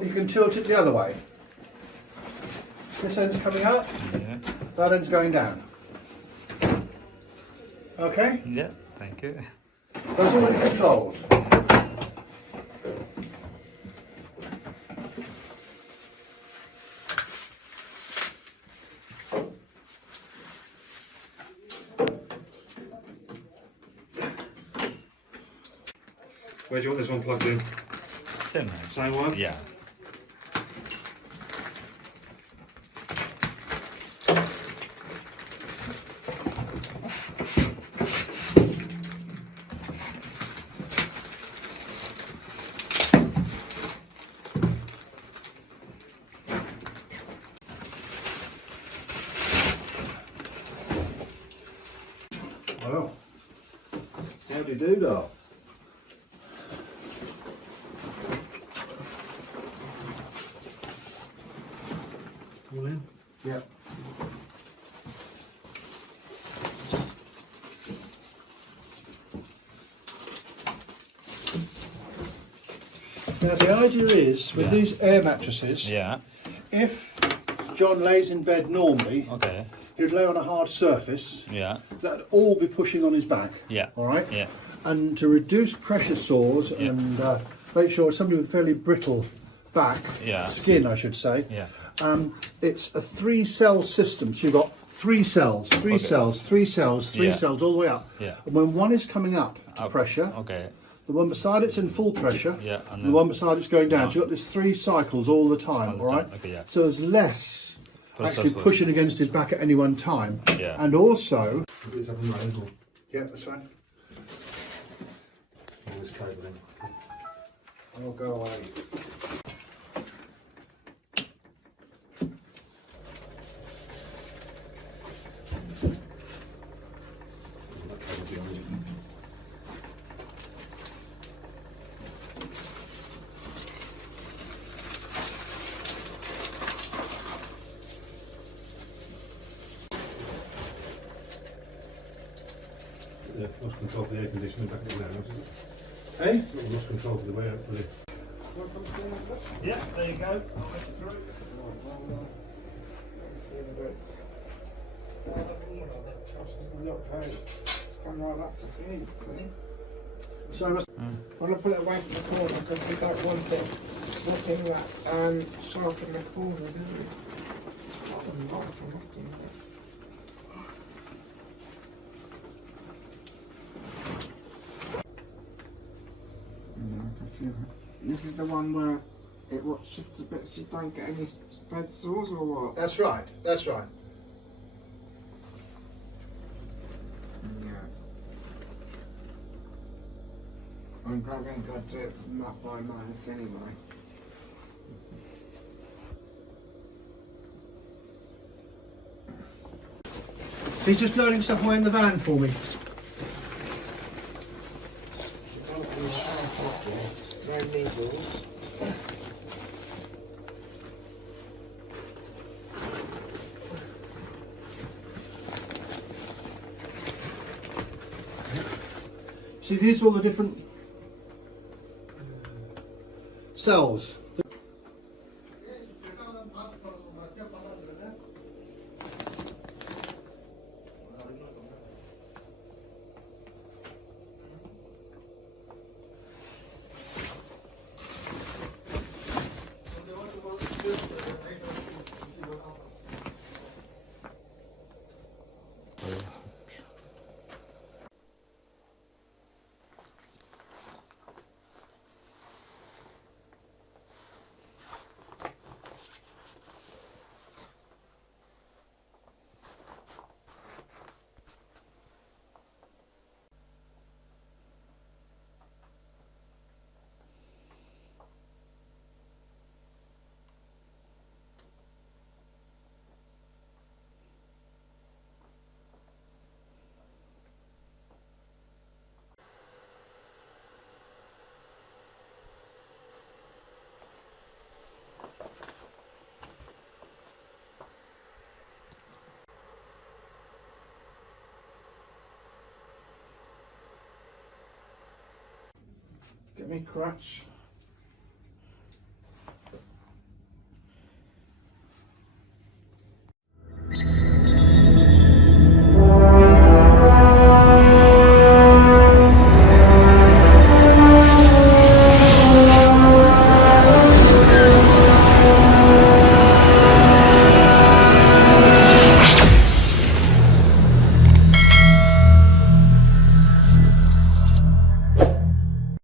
or you can tilt it the other way. This end's coming up, that end's going down. Okay? Yeah, thank you. Those are already controlled. Where do you want this one plugged in? Same one? Yeah. Well, howdy do, doll. All in? Yeah. Now the idea is, with these air mattresses, if John lays in bed normally, he'd lay on a hard surface, that'd all be pushing on his back, alright? And to reduce pressure sores and make sure somebody with fairly brittle back, skin I should say, it's a 3-cell system, so you've got 3 cells, 3 cells, 3 cells, 3 cells all the way up. And when one is coming up to pressure, the one beside it's in full pressure, and the one beside it's going down. So you've got this 3 cycles all the time, alright? So there's less actually pushing against his back at any one time. And also... Yeah, that's fine. I'll go away. Yeah, lost control of the air conditioning back in there, hasn't it? Hey? Lost control of the way out for the... Yeah, there you go. So I want to pull it away from the corner because we don't want it looking like shelf in the corner, do we? This is the one where it shifts a bit so you don't get any bed sores or what? That's right, that's right. Yes. I'm probably going to do it month by month anyway. He's just loading stuff away in the van for me. No needles. See, these are all the different cells. Get me crutch.